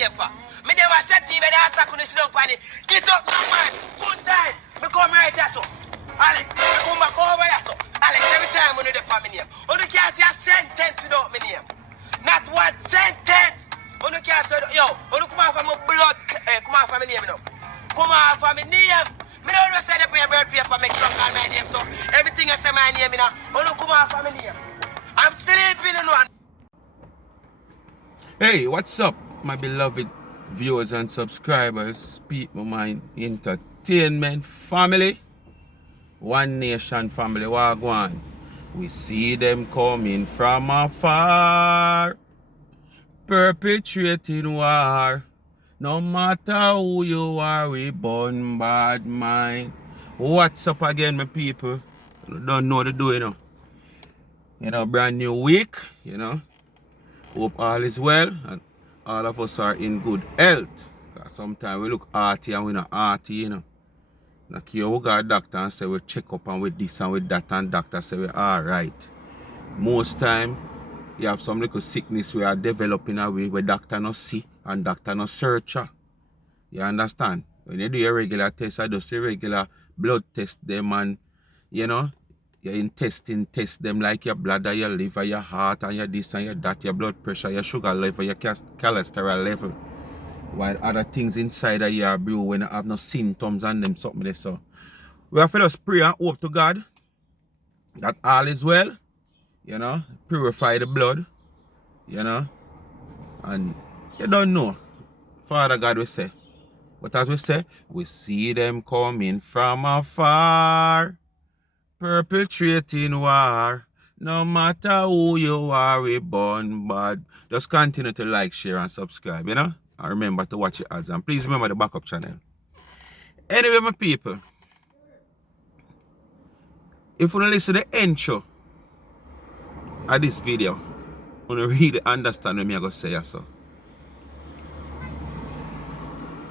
name for. Me never said to you, but I couldn't sit down on it. Get up, my man. Full time. Me come right here, so. Alex, me come back over here, so. Alex, every time when you dey for me name. You can't see a sentence without me name. Not one sentence. You can't say, yo, you come out from my blood, come out from my name, you know. Come out from my name. Me don't know say they pay your birth paper, make sure call my name, so everything I say my name, you know. You come out from my name. I'm sleeping in one. Hey, what's up, my beloved viewers and subscribers? Speak my mind entertainment family. One nation family, wagwan. We see them coming from afar, perpetrating war. No matter who you are, we born bad mind. What's up again, my people? You don't know what to do, you know. You know, brand new week, you know. Hope all is well and all of us are in good health. Sometimes we look hearty and we not hearty, you know. Like here we got a doctor and say we check up and with this and with that, and doctor say we alright. Most time you have some little sickness we are developing away where doctor not see and doctor not search. You understand? When you do your regular test, I do say regular blood test them, and you know, your intestine test them like your bladder, your liver, your heart, and your this and your that, your blood pressure, your sugar level, your cholesterol level. While other things inside of your bro when you have no symptoms and them something there. So we have to just pray and hope to God that all is well, you know, purify the blood, you know, and you don't know. Father God we say. But as we say, we see them coming from afar, perpetrating war. No matter who you are, we born bad. Just continue to like, share, and subscribe, you know? And remember to watch your ads. And please remember the backup channel. Anyway, my people, if you listen to the intro of this video, you really understand what I'm going to say. So.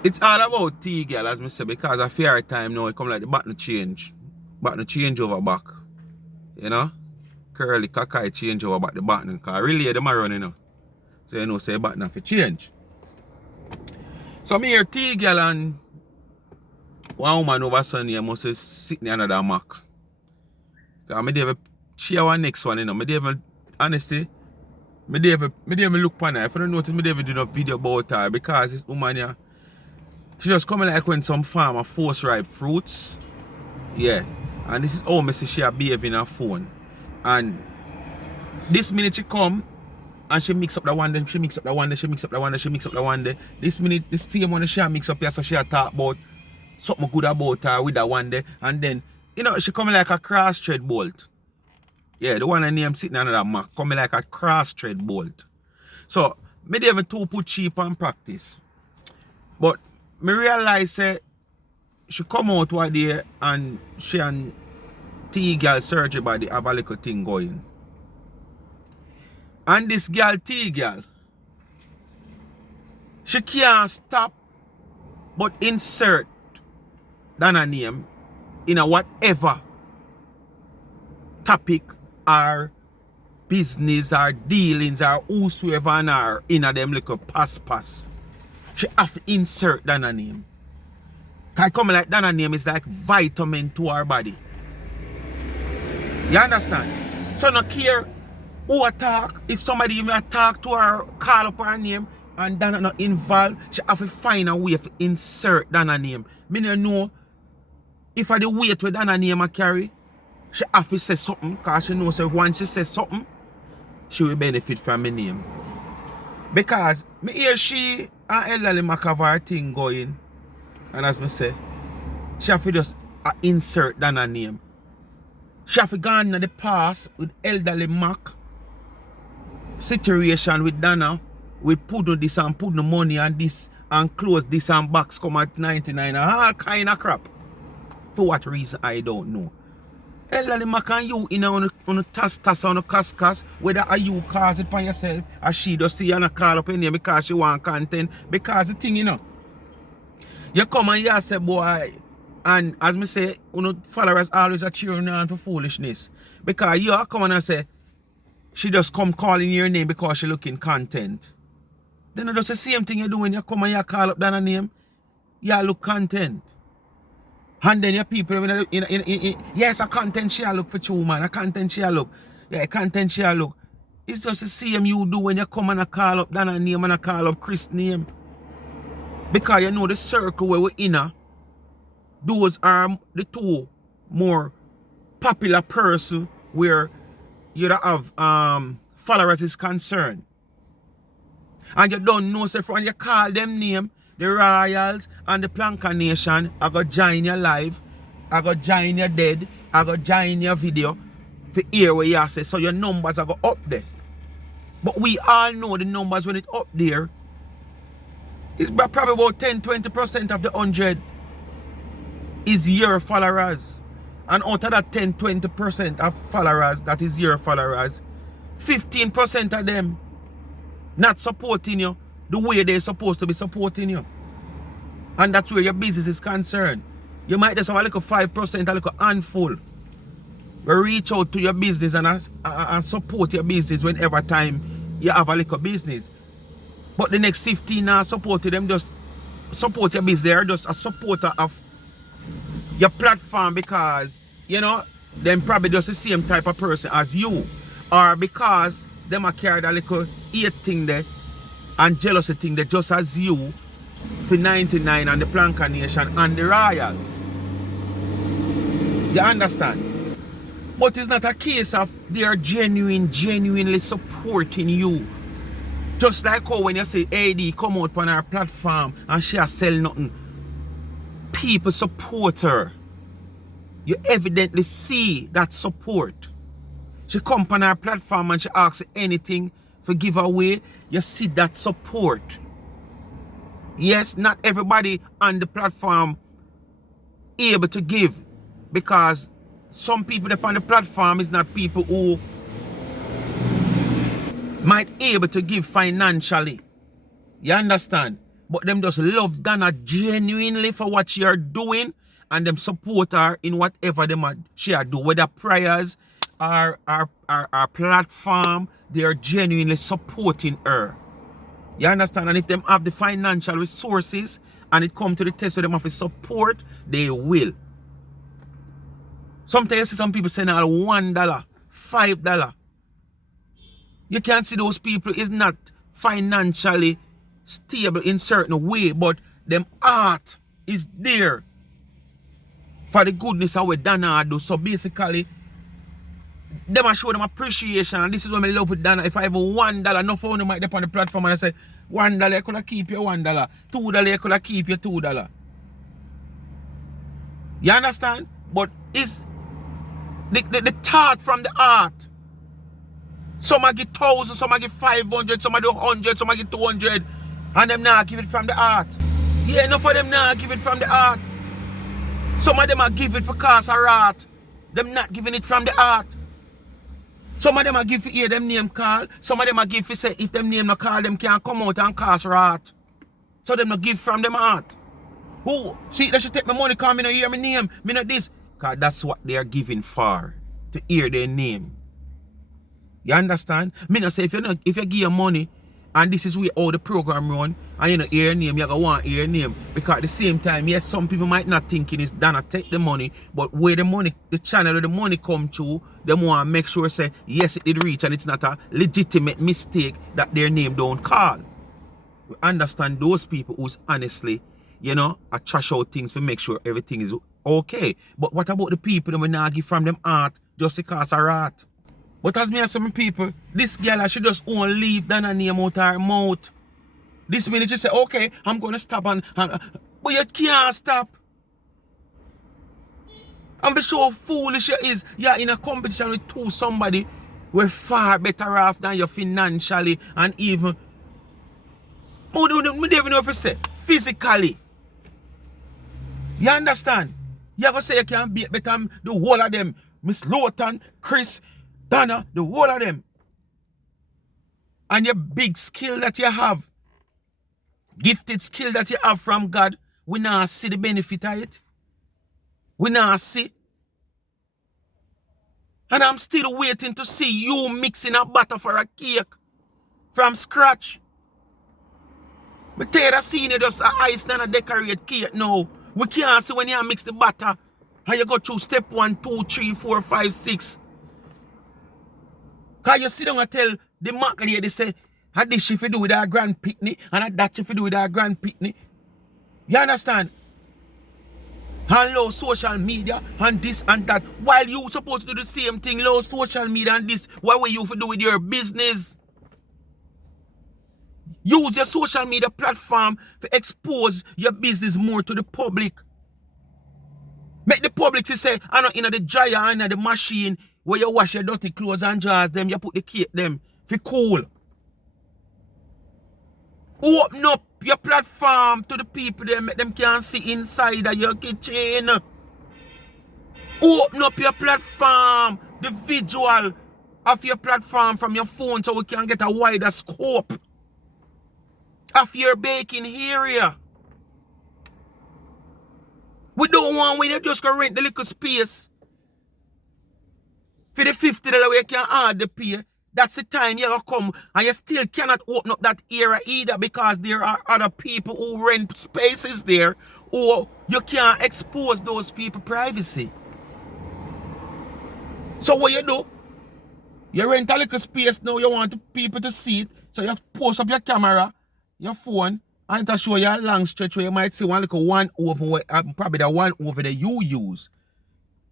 It's all about TGal, as I say, because I fear time now, it come like the button change. Button change over back. You know? Curly kakai change over back the button. Because really them are running now. So you know say button have to change. So me here TGal and one woman over Sunday must be sitting in another Mack. Because I never share one next one, you know. I never, honestly, I never look upon her. If you don't notice, I never do no video about her because this woman here, she just coming like when some farmer force ripe fruits. Yeah. And this is how I see she behave in her phone. And this minute she come and she mix up the one day, she mix up the one day, she mix up the one day, she mix up the one day. This minute, this same one she mix up here, so she talk about something good about her with that one day. And then, you know, she coming like a cross thread bolt. Yeah, the one I name sitting under that Mack, coming like a cross thread bolt. So, me even too put cheap on practice. But me realize she come out one day and she and TGal surgery body have a little thing going. And this girl TGal, she can't stop but insert Dana name in a whatever topic or business or dealings or whosoever and her in a them little pass. She have to insert Dana name. Cause come like Dana name is like vitamin to our body. You understand? So no care who attack, if somebody even attack to her, call up her name and Dana not involved, she have to find a way to insert Dana name. Me no know if I the weight with Dana name I carry, she have to say something because she knows that once she says something, she will benefit from my name. Because me hear she and Elderly Mack have her thing going. And as me say, she have to just insert Dana name. She have to go in the past with Elderly Mack situation with Dana. We put on this and put the money and this and close this and box come at 99 and all kind of crap. For what reason I don't know. Elderly Mack and you in on a tas on a cas, whether are you cause it by yourself or she just see and call up in here because she want content. Because the thing, you know, you come and you say, boy, and as me say, followers always are cheering on for foolishness. Because you are coming and say, she just come calling your name because she looking content. Then it's the same thing you do when you come and you call up that name. You look content. And then your people, yes, a content share look for you, man. A content share look. Yeah, a content share look. It's just the same you do when you come and call up Dana name and call up Chris name. Because you know the circle where we're in, those are the two more popular person where you have followers is concerned. And you don't know, so when you call them name, the Royals and the Planka Nation, I go join your live, I go join your dead, I go join your video for hear what you say, so your numbers are go up there. But we all know the numbers when it up there, it's probably about 10-20% of the 100 is your followers. And out of that 10-20% of followers, that is your followers, 15% of them not supporting you the way they're supposed to be supporting you. And that's where your business is concerned. You might just have a little 5%, a little handful. We reach out to your business and support your business whenever time you have a little business. But the next 15 now support them, just support your business. They're just a supporter of your platform because, you know, them probably just the same type of person as you. Or because them are carried a little hate thing there and jealousy thing there just as you for 99 and the Planka Nation and the Royals. You understand? But it's not a case of they are genuinely supporting you. Just like how when you say AD come out on our platform and she has sell nothing, people support her. You evidently see that support. She come on our platform and she asks anything for giveaway. You see that support. Yes, not everybody on the platform able to give because some people up on the platform is not people who might able to give financially. You understand? But them just love Dana genuinely for what she are doing and them support her in whatever she are do. Whether prayers or our platform, they are genuinely supporting her. You understand? And if them have the financial resources and it come to the test where them have to support, they will. Sometimes you see some people saying $1, $5. You can't see those people is not financially stable in certain way, but them heart is there for the goodness of what Dana do. So basically, them I show them appreciation, and this is what I love with Dana. If I have $1, no phone might up on the platform and I say $1, I could keep you $1, $2, I could keep you $2. You understand? But it's the thought from the heart. Some I get 1,000, some I get 500, some I do 100, some I get 200, and them now give it from the heart. Yeah, enough of them now give it from the heart. Some of them are give it for cause of art. Them not giving it from the heart. Some of them are give for hear them name call. Some of them are give for say if them name no call, them can't come out and cause art. So them not give from them heart. Who? See, they should take my money because me no hear my name. Me not this. Because that's what they are giving for. To hear their name. You understand? Me not say if you give your money and this is where all the program run and you know hear your name, you gonna want hear your name. Because at the same time, yes, some people might not thinking it's Dana take the money, but where the money, the channel where the money come to, them want to make sure say yes it did reach and it's not a legitimate mistake that their name don't call. We understand those people who's honestly, you know, are trash out things to make sure everything is okay. But what about the people that will not give from them heart just because of art? But as me and some people, this girl should just only leave Dana name out her mouth. This minute she say, okay, I'm gonna stop and but you can't stop. And be so foolish you is. You're in a competition with somebody who far better off than you financially and even we don't even know if you say physically. You understand? You're gonna say you can beat better than the whole of them. Miss Lawton, Chris, Dana, the whole of them. And your big skill that you have, gifted skill that you have from God, we now see the benefit of it. We now see. And I'm still waiting to see you mixing a batter for a cake from scratch. But tell you that scene you just a ice and a decorate cake now. We can't see when you mix the batter. How you go through step 1, 2, 3, 4, 5, 6. Cause you sit down and tell the Mack lady say, how this she fi do with her grand picnic and that she fi do with her grand picnic. You understand? And low social media and this and that. While you supposed to do the same thing, low social media and this, what will you fi do with your business? Use your social media platform to expose your business more to the public. Make the public to say, I know in the dryer and the machine where you wash your dirty clothes and jars them, you put the cake them. For cool. Open up your platform to the people them, make them can see inside of your kitchen. Open up your platform, the visual of your platform from your phone so we can get a wider scope of your baking area. We don't want when you just go rent the little space for the $50 you can add the pay. That's the time you come and you still cannot open up that area either because there are other people who rent spaces there or you can't expose those people privacy. So what you do? You rent a little space now, you want the people to see it, so you post up your camera, your phone, and to show you a long stretch where you might see one little one over where, probably the one over that you use.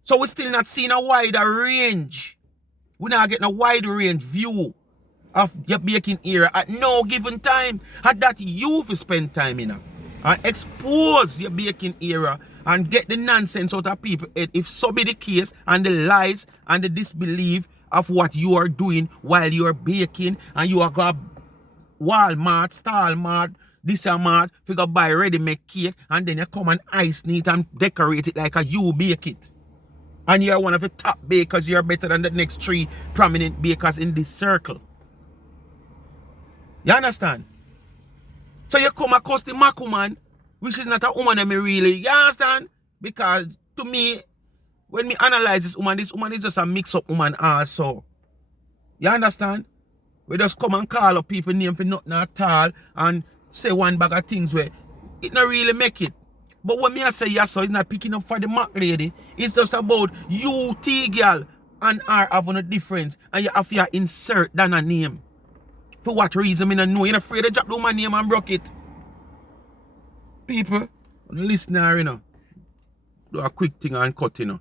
So we're still not seeing a wider range. We're not getting a wide range view of your baking area at no given time. At that you will spend time in and expose your baking area and get the nonsense out of people. If so be the case and the lies and the disbelief of what you are doing while you are baking and you are going to Walmart, Stalmart, this and mart, figure buy ready-made cake and then you come and ice it and decorate it like a you bake it. And you're one of the top bakers, you're better than the next 3 prominent bakers in this circle. You understand? So you come across the Mack woman, which is not a woman that me really, you understand? Because to me, when me analyze this woman is just a mix-up woman also. You understand? We just come and call up people name for nothing at all and say one bag of things where it not really make it. But when me say yes, so it's not picking up for the Mack lady. It's just about you, TGal, and her having a difference. And you have to insert that a name. For what reason, I don't know. You're not afraid to drop the woman name and broke it. People, listen here, you know. Do a quick thing and cut, you know.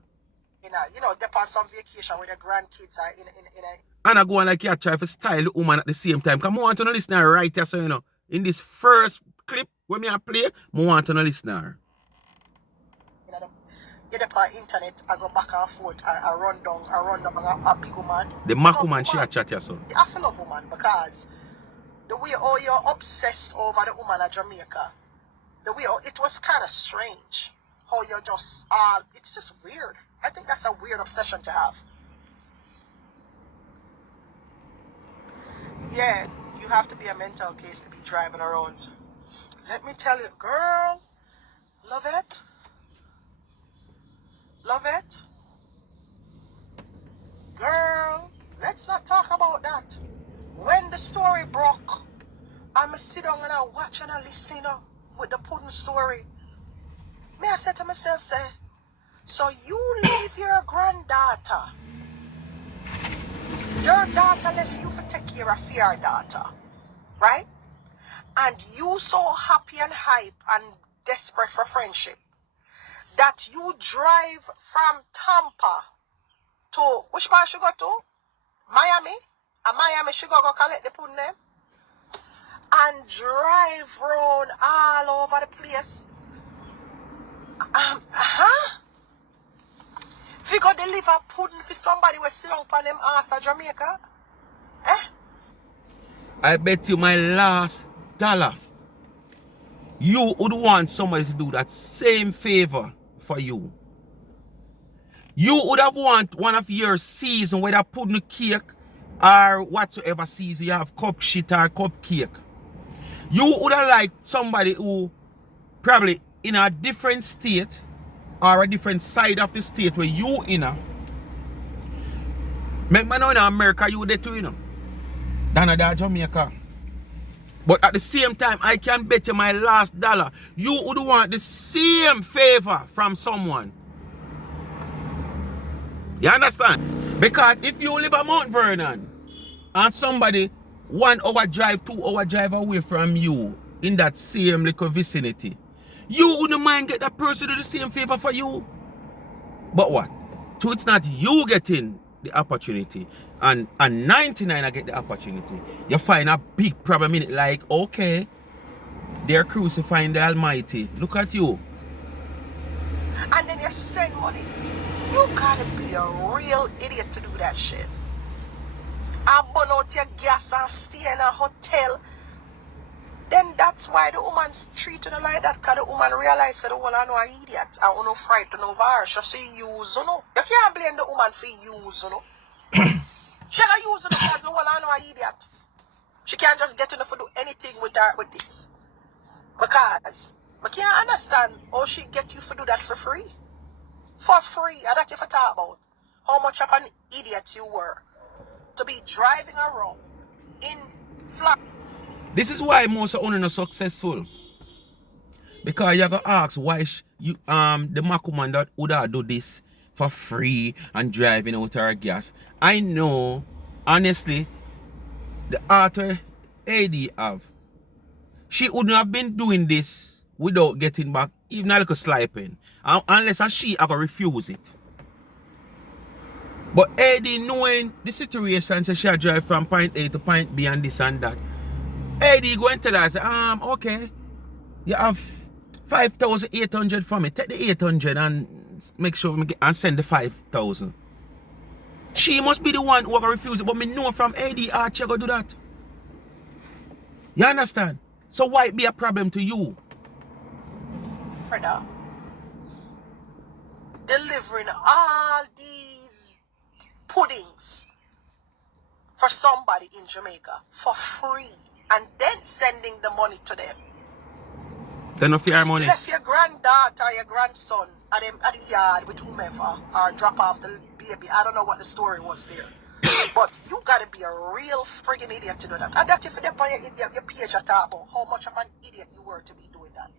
You know, they're on some vacation with their grandkids in a... And I go on like you try to style the woman at the same time. Because I want to listen right here, so you know. In this first clip, when I play, I want to listen her. You know, on internet, I go back and forth, I run down a big woman. The Mack woman, she a chat here, so. I feel love woman because the way all you're obsessed over the woman at Jamaica, the way it was kind of strange. How you're just, it's just weird. I think that's a weird obsession to have. Yeah, you have to be a mental case to be driving around. Let me tell you, girl, love it. Love it. Girl, let's not talk about that. When the story broke, I'm sit down and I watch and I listen, you know, with the pudding story. Me, I said to myself, say, so you leave your granddaughter. Your daughter left you for take care of your daughter, right? And you so happy and hype and desperate for friendship that you drive from Tampa to, which part she go to? Miami? And Miami she go collect the pudding them? And drive round all over the place. If you go deliver pudding for somebody who sit on them ass at Jamaica, I bet you my last dollar, you would want somebody to do that same favor for you. You would have want one of your season, whether pudding cake or whatsoever season you have, cup shit or cupcake. You would have liked somebody who probably in a different state or a different side of the state where you in a. Make me know in America you there too, you know. Than that Jamaica. But at the same time, I can bet you my last dollar, you would want the same favor from someone. You understand? Because if you live at Mount Vernon and somebody 1 hour drive, 2 hour drive away from you in that same little vicinity, you wouldn't mind get that person to do the same favor for you. But what? So it's not you getting the opportunity and 99 I get the opportunity. You find a big problem in it, like, okay, they're crucifying the Almighty. Look at you. And then you send money. You gotta be a real idiot to do that shit. I burn out your gas and stay in a hotel. Then that's why the woman's treating her like that, because the woman realized that the whole are no idiot and no frightened of her. She say use, you know. You can't blame the woman for use, you know. She not use it because the whole are no idiot. She can't just get enough to do anything with her with this. Because I can't understand how she get you to do that for free. For free, and that's if I talk about how much of an idiot you were to be driving around in Florida. This is why most of them are successful. Because you gotta ask why the Mack woman that would do this for free and driving out her gas. I know, honestly, the author AD have. She wouldn't have been doing this without getting back even a little swiping. Unless she ever refuse it. But Eddie, knowing the situation, says she drive from point A to point B and this and that. Eddie go and tell her, say, okay, you have 5,800 for me. Take the 800 and make sure and send the 5,000. She must be the one who will refuse it, but me know from Eddie she go do that. You understand? So why it be a problem to you? Delivering all these puddings for somebody in Jamaica for free and then sending the money to them. They no fear money. You left your granddaughter, your grandson at the yard with whomever or drop off the baby. I don't know what the story was there. But you gotta be a real friggin' idiot to do that. And that's if you're on your page at about how much of an idiot you were to be doing that.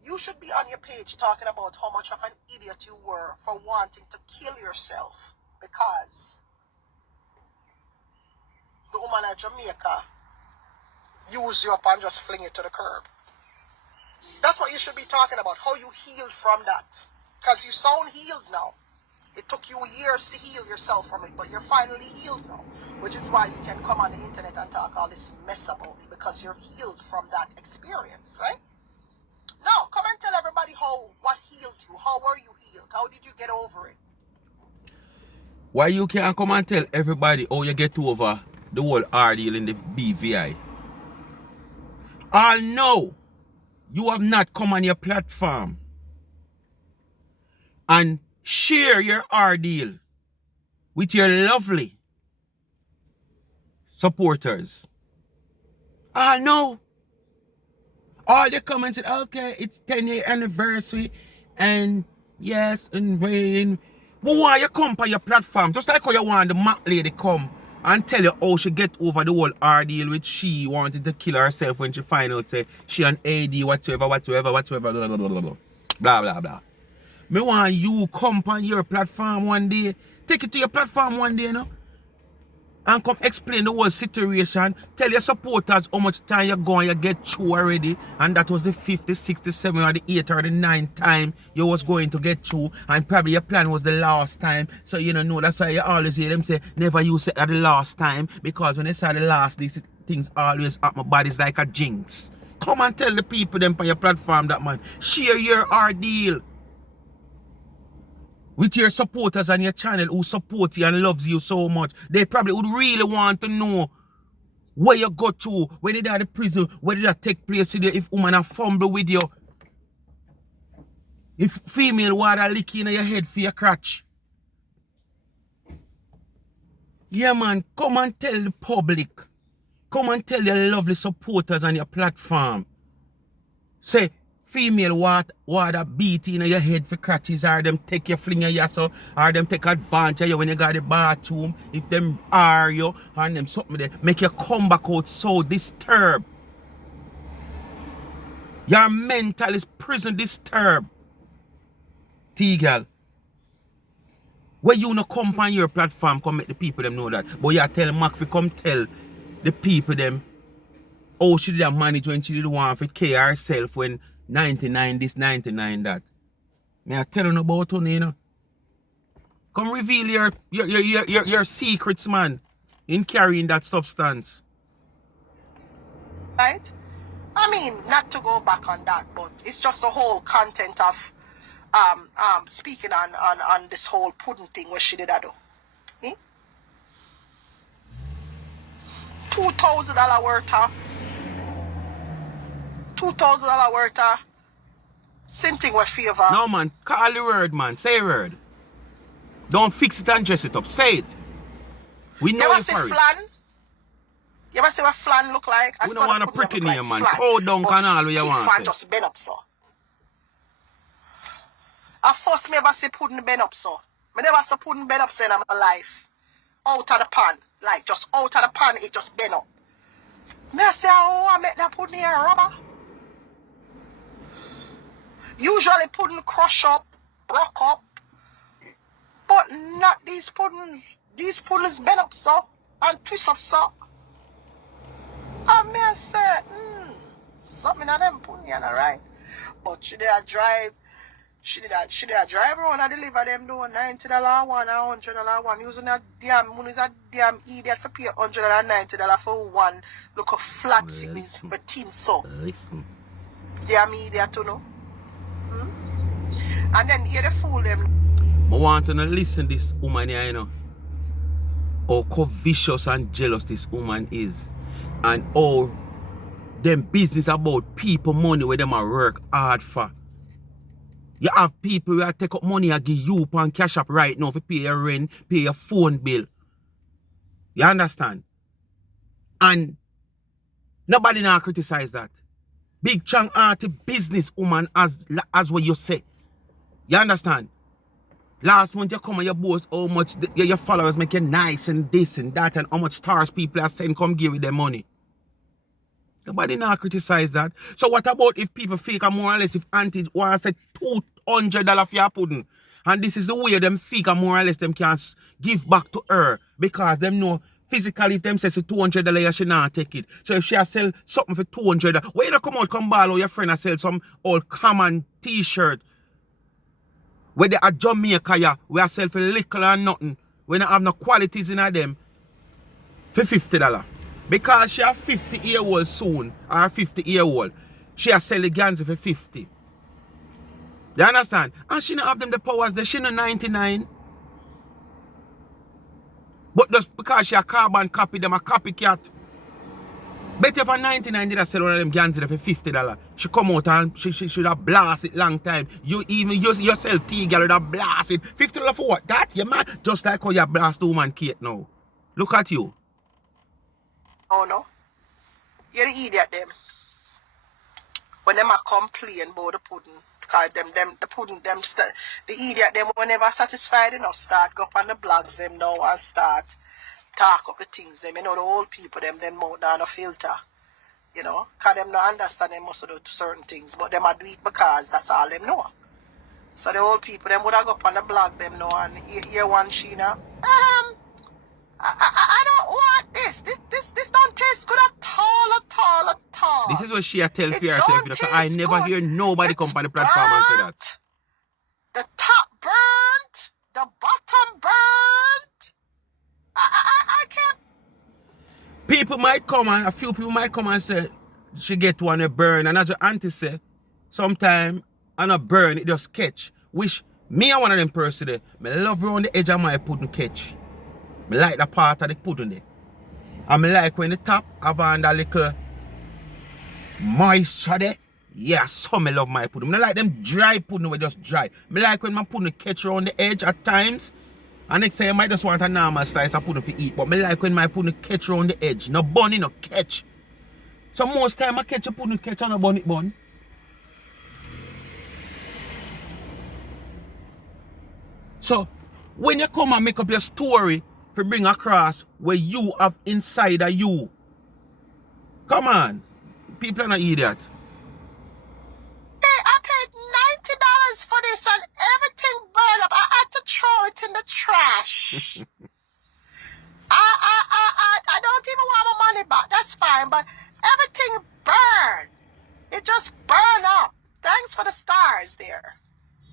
You should be on your page talking about how much of an idiot you were for wanting to kill yourself because the woman at Jamaica used you up and just fling it to the curb. That's what you should be talking about, how you healed from that. Because you sound healed now. It took you years to heal yourself from it, but you're finally healed now. Which is why you can come on the internet and talk all this mess about me, because you're healed from that experience, right? Now, come and tell everybody what healed you. How were you healed? How did you get over it? Why you can't come and tell everybody how you get over the whole ordeal in the BVI? I know you have not come on your platform and share your ordeal with your lovely supporters. I know. All the comments said, okay, it's 10-year anniversary, and yes, and rain. But why you come on your platform? Just like how you want the Mack lady come and tell you how she get over the whole ordeal with she wanted to kill herself when she find out, say, she and AD, whatsoever, blah, blah, blah, blah, blah. Me want you come on your platform one day, take it to your platform one day, you know, and come explain the whole situation. Tell your supporters how much time you're going, you get through already. And that was the 5th, the 6th, the 7th, or the 8th, or the 9th time you was going to get through. And probably your plan was the last time. So you know, that's why you always hear them say, never use it at the last time. Because when they say the last, these things always at my body's like a jinx. Come and tell the people them on your platform that, man. Share your ordeal with your supporters on your channel who support you and loves you so much. They probably would really want to know where you go to, where did that prison, where did that take place today, if woman have fumble with you, if female water leak in your head for your crotch. Yeah, man, come and tell the public. Come and tell your lovely supporters on your platform. Say, Female water beat in your head for crutches, or them take your fling your so, or them take advantage of you when you got the bathroom. If them are you and them something there, make you come back out so disturbed. Your mental is prison disturbed. TGal. When you no come on your platform, come make the people them know that. But you tell Mack to come tell the people them how she did manage when she didn't want to care herself when 99 this, 99 that. May I tell you about her, you know? Come reveal your secrets, man, in carrying that substance. Right? I mean, not to go back on that, but it's just the whole content of speaking on this whole pudding thing where she did that do. $2,000 worth of $2,000 worth of something with favor. No man, call the word, man. Say a word. Don't fix it and dress it up. Say it. We know you for it. Flan? You ever see what flan look like? We don't want a pretty name, man. Cow down but canal where you want to just bend up so. At first, me ever see pudding bend up so. Me never see pudding bend up so in my life. Out of the pan. Like, just out of the pan, it just bend up. Me I say, oh, I make that pudding here rubber. Usually pudding crush up, broke up. But not these puddings. These puddings bend up so. And twist up so. And me I say, something of them pudding here, right? But she did a drive. She did a drive around and deliver them doing $90 one, $100 one. Using that damn money is a damn idiot for pay $190 for one. Look a flat sickness, but tin so. Listen. Damn idiot, you know. And then here they fool them. I want to listen to this woman here, you know. How covetous and jealous this woman is. And all them business about people money where them are work hard for. You have people who take up money and give you on cash up right now to pay your rent, pay your phone bill. You understand? And nobody now criticize that. Big chunk arty business woman as what you say. You understand? Last month you come and you boast how much your followers make you nice and this and that and how much stars people are saying come give you their money. Nobody now criticize that. So what about if people fake and more or less if auntie want to say $200 for your pudding and this is the way them fake and more or less them can give back to her because them know physically if them says $200 you should not take it. So if she sell something for $200, why you don't come out come ball or your friend and sell some old common t-shirt where they are Jamaica we are sell for little and nothing when they have no qualities in them for $50. Because she a 50-year-old soon, or 50-year-old, she a sell the Ganzi for 50. You understand? And she don't have them the powers that she no 99. But just because she a carbon copy, them a copycat. Better for 99 did I sell one of them Ganzi for $50. She come out and she should have blast it long time. You even yourself TGal would have blast it. $50 for what? That you man? Just like how you blast the woman Kate now. Look at you. Oh no. You're the idiot them. When them a complain about the pudding. Because the pudding the idiot them were never satisfied enough start go up on the blogs them now and start talk up the things them. You know the old people them mouth down a filter. You know. Because them not understand them must do certain things. But them a do it because that's all them know. So the old people them would have go up on the blog them now and hear one Sheena. I don't want this. This don't taste good at all. This is what she tell for herself, you know, because I never hear nobody come on the platform and say that. The top burnt, the bottom burnt. I can't. People might come and a few people might come and say she get one a burn, and as your auntie say, sometime on a burn it just catch. Which me and one of them person there, me love around the edge of my pudding catch. I like the part of the pudding there. And I like when the top have on that little moisture there. Yeah, some I love my pudding. I like them dry pudding where just dry. I like when my pudding catch around the edge at times. And next time I might just want a normal slice of pudding to eat. But I like when my pudding catch around the edge. No bunny, no catch. So most time I catch a pudding catch on a bunny bun. So when you come and make up your story for bring across where you have inside of you, come on. People are not idiot. Hey, I paid $90 for this and everything burned up. I had to throw it in the trash. I don't even want my money back. That's fine, but everything burned. It just burned up. Thanks for the stars there.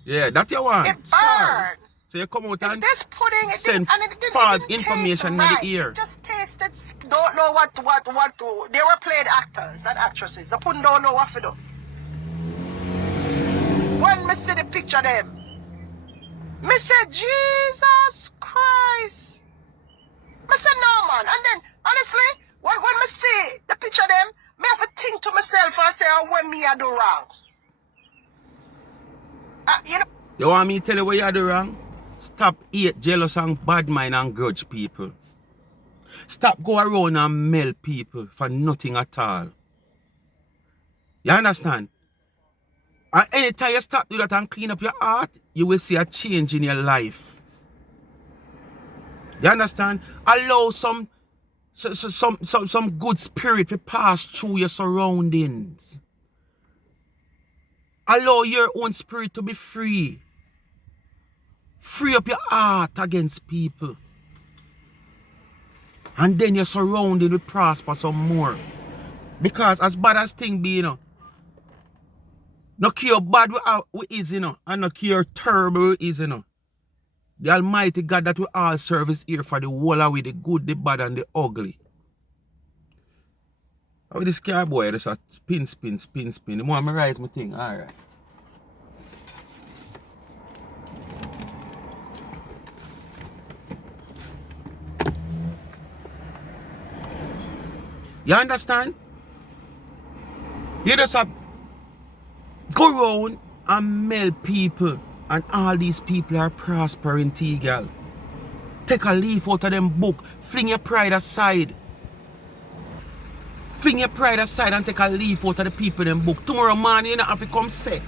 Yeah, that's your one. It Stars. burned. So you come out and This pudding, it send didn't, and it false didn't information in taste right. the ear. It just tasted. Don't know what. They were played actors and actresses. The pudding don't know what to do. When me see the picture them, me say Jesus Christ. Me say no man. And then honestly, when me see the picture them, me have to think to myself and say, oh, what me I do wrong. You know. You want me to tell you what you do wrong? Stop hate, jealous and bad mind and grudge people. Stop go around and melt people for nothing at all. You understand? And anytime you stop do that and clean up your heart, you will see a change in your life. You understand? Allow some good spirit to pass through your surroundings. Allow your own spirit to be free. Free up your heart against people. And then you're surrounded with prosper some more. Because as bad as things be, you know, no care bad we is, you know, and no care terrible we is, you know. The Almighty God that we all serve is here for the whole of the good, the bad, and the ugly. How this car boy just a spin. The more I rise my thing, alright. You understand? You just have go around and melt people, and all these people are prospering, TGal. Take a leaf out of them book, fling your pride aside. Fling your pride aside and take a leaf out of the people in them book. Tomorrow morning you don't have to come say,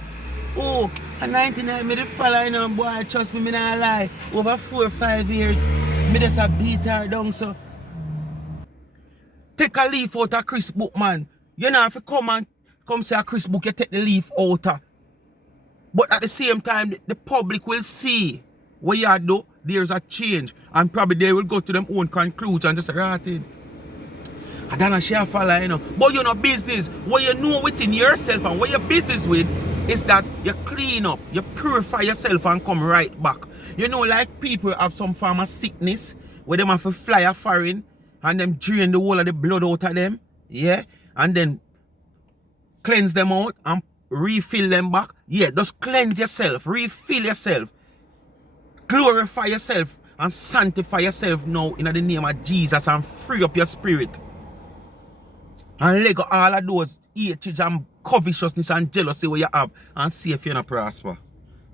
oh, a 99 me the follow, you know, boy, trust me, me not lie. Over 4 or 5 years, me just a beat her down, so. Take a leaf out of Chris book, man. You know, if you come say a Chris book, you take the leaf out of. But at the same time, the public will see what you do, there's a change. And probably they will go to them own conclusion and just say, right in. I don't know, share follow, you know. But you know, business, what you know within yourself and what your business with is that you clean up, you purify yourself and come right back. You know, like people have some form of sickness where they have to fly a foreign and them drain the whole of the blood out of them, yeah, and then cleanse them out and refill them back. Yeah, just cleanse yourself, refill yourself, glorify yourself and sanctify yourself now in the name of Jesus and free up your spirit. And let go all of those hatred and covetousness and jealousy where you have and see if you're not prosper.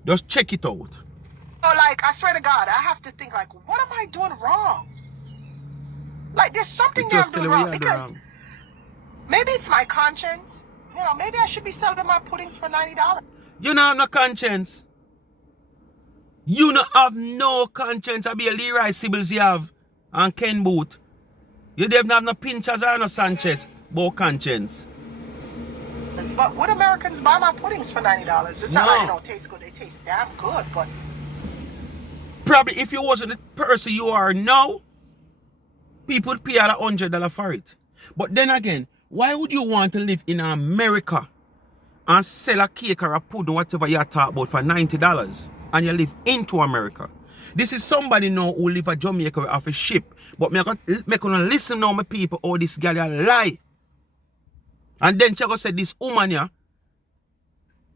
Just check it out. So like, I swear to God, I have to think like, what am I doing wrong? Like, there's something that I'm doing wrong because maybe it's my conscience. You know, maybe I should be selling my puddings for $90. You don't have no conscience. You don't have no conscience. I be a Leroy Sibbles you have and Ken Boot. You don't have no Pinchers or no Sanchez. But conscience. But would Americans buy my puddings for $90? It's not like they don't taste good. They taste damn good, but... Probably if you wasn't the person you are now, people would pay $100 for it. But then again, why would you want to live in America and sell a cake or a pudding, whatever you talk about, for $90 and you live into America? This is somebody now who live at Jamaica off a ship. But me gonna listen now, my people, how this girl lie. And then she gonna say this woman here,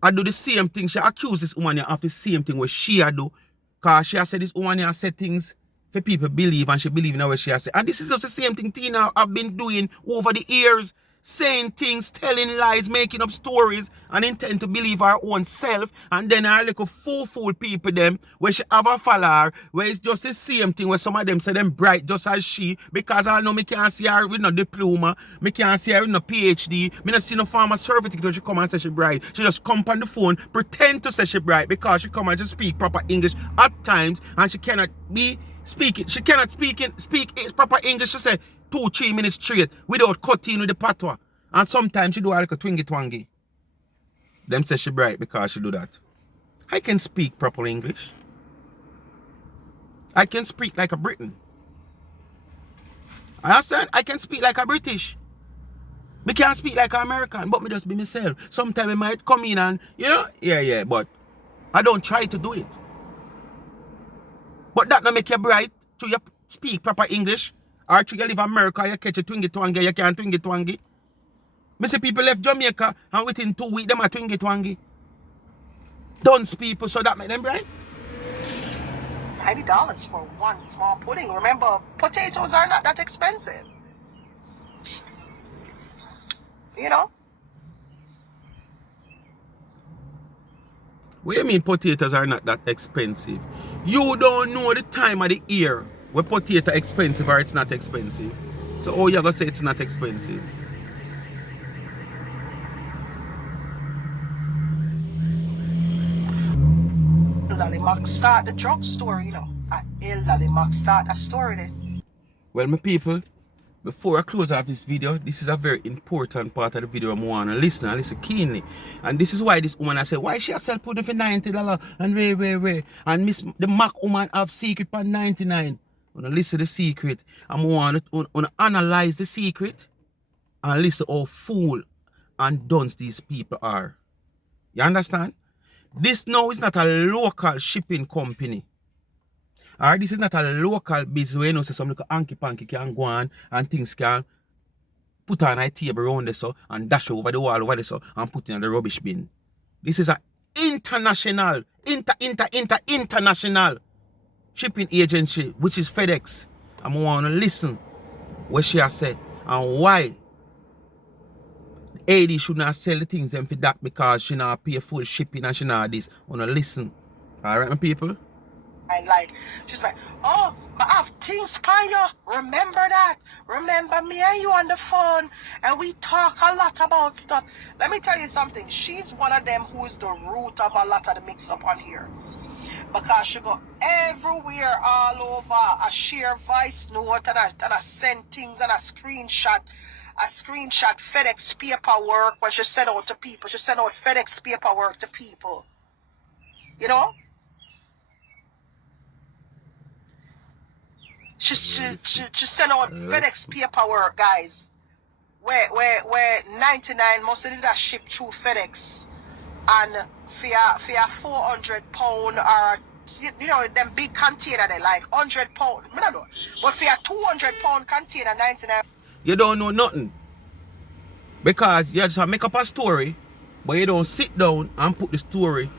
I do the same thing. She accuse this woman here of the same thing what she do. Because she has said this woman here said things for people believe and she believe in what she has said. And this is just the same thing Tina have been doing over the years. saying things, telling lies, making up stories, and intend to believe her own self, and then her little fool people them, where she have a follower, where it's just the same thing, where some of them say them bright just as she, because I know me can't see her with no diploma, me can't see her with no PhD, me not see no farmer certificate when she come and say she bright. She just come on the phone, pretend to say she bright, because she come and just speak proper English at times, and she cannot speak proper English, she say 2-3 minutes straight, without cutting with the patois. And sometimes she do a like a twingy twangy. Them say she bright because she do that. I can speak proper English. I can speak like a Briton. I understand? I can speak like a British. Me can't speak like an American, but me just be myself. Sometimes I might come in and, yeah, but I don't try to do it. But that not make you bright to you speak proper English. Or to you live in America, you catch a twingy twangy, you can't twingy twangy. Me see people left Jamaica and within 2 weeks them are twingy twangy. Dunce people, so that make them bright. $90 for one small pudding. Remember, potatoes are not that expensive. You know? What do you mean potatoes are not that expensive? You don't know the time of the year where potato expensive or it's not expensive. So how you gonna say it's not expensive? Mack start the drugstore, you know. Mack start a story then. Well, my people, before I close off this video, this is a very important part of the video. I want to listen keenly. And this is why this woman, I say, why she herself put it for $90 and where. And Miss the Mack woman have secret for 99. I'm going to listen to the secret. I'm want to analyze the secret and listen how fool and dunce these people are. You understand? This now is not a local shipping company. Alright, this is not a local business where you know, so some little hanky-panky can go on and things can put on a table around there so and dash over the wall over there so and put in the rubbish bin. This is an international, international shipping agency, which is FedEx. I'm want to listen what she has said and why AD should not sell the things them for that because she not pay full shipping and she not this. I want to listen. Alright, my people? And like, she's like, oh, I have things for you. Remember that. Remember me and you on the phone. And we talk a lot about stuff. Let me tell you something. She's one of them who is the root of a lot of the mix-up on here. Because she go everywhere, all over. I share voice note and I send things and I screenshot FedEx paperwork when she send out to people. She send out FedEx paperwork to people. You know? She sent out FedEx paperwork, guys. Where 99 most of that ship through FedEx. And for your 400 pound or you know them big container they like 100 pound. I don't know. But for your 200 pound container 99. You don't know nothing. Because you just make up a story, but you don't sit down and put the story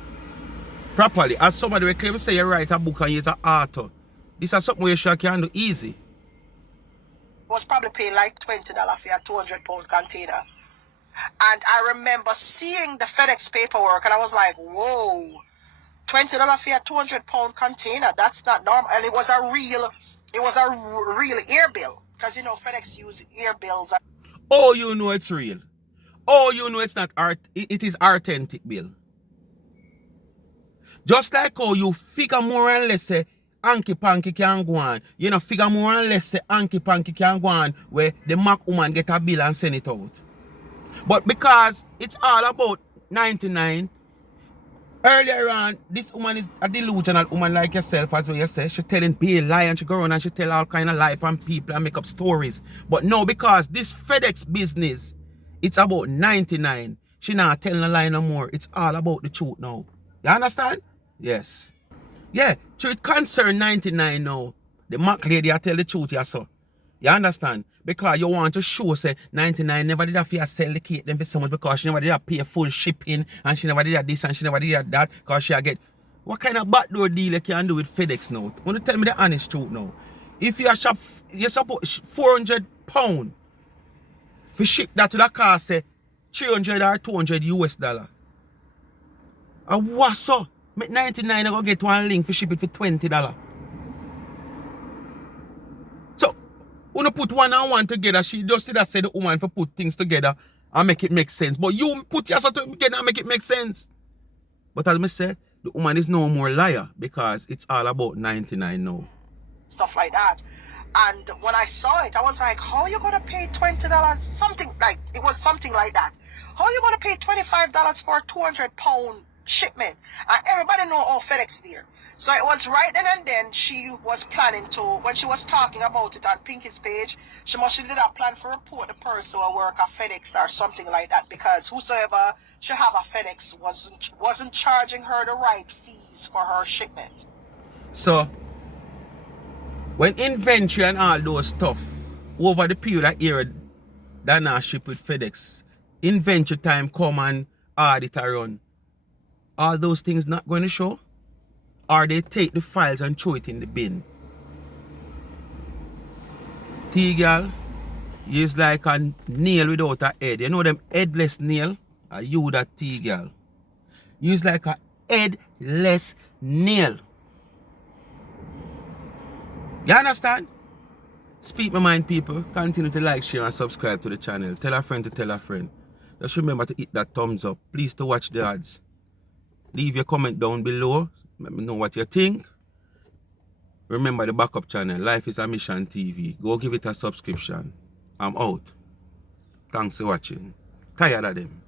properly. As somebody will claim say you write a book and you're an author. This is something where you can do easy. Was probably paying like $20 for your 200 pound container. And I remember seeing the FedEx paperwork and I was like, whoa, $20 for your 200 pound container. That's not normal. And it was a real air bill. Because you know FedEx use air bills. Oh, you know it's real. Oh, you know it's not art. It is authentic bill. Just like how you figure more or less say Hanky Panky can go on. You know, figure more or less say Hanky Panky can go on where the Mack woman get a bill and send it out. But because it's all about 99, earlier on, this woman is a delusional woman like yourself, as you say. She telling be lie and she go around and she tell all kind of lie on people and make up stories. But no, because this FedEx business, it's about 99. She not telling a lie no more. It's all about the truth now. You understand? Yes. Yeah, so it concern 99 now. The Mack lady I tell the truth, yeah, so. You understand? Because you want to show, say, 99 never did have to sell the cake them for so much because she never did have pay full shipping and she never did have this and she never did have that because she get... What kind of backdoor deal you can do with FedEx now? Want to tell me the honest truth now? If you shop, you suppose £400 For ship that to the car say 300 or 200 US dollar. And what so? Make 99 I go get one link for ship it for $20. So, when you put one and one together, she just did that say the woman for put things together and make it make sense. But you put yourself together and make it make sense. But as I said, the woman is no more liar because it's all about 99 now. Stuff like that. And when I saw it, I was like, how are you going to pay $20? Something like, it was something like that. How are you going to pay $25 for a 200-pound shipment? And everybody know all FedEx there. So it was right then and then she was planning to, when she was talking about it on Pinky's page, she must have did a plan for report the person who work at FedEx or something like that, because whosoever should have a FedEx wasn't charging her the right fees for her shipments. So, when inventory and all those stuff over the period of era that now ship with FedEx, inventory time come and audit run, are those things not going to show? Or they take the files and throw it in the bin? TGal is like a nail without a head. You know them headless nail? Are you that TGal? Use like a headless nail. You understand? Speak my mind, people. Continue to like, share and subscribe to the channel. Tell a friend to tell a friend. Just remember to hit that thumbs up. Please to watch the ads. Leave your comment down below. Let me know what you think. Remember the backup channel, Life is a Mission TV. Go give it a subscription. I'm out. Thanks for watching. Tired of them.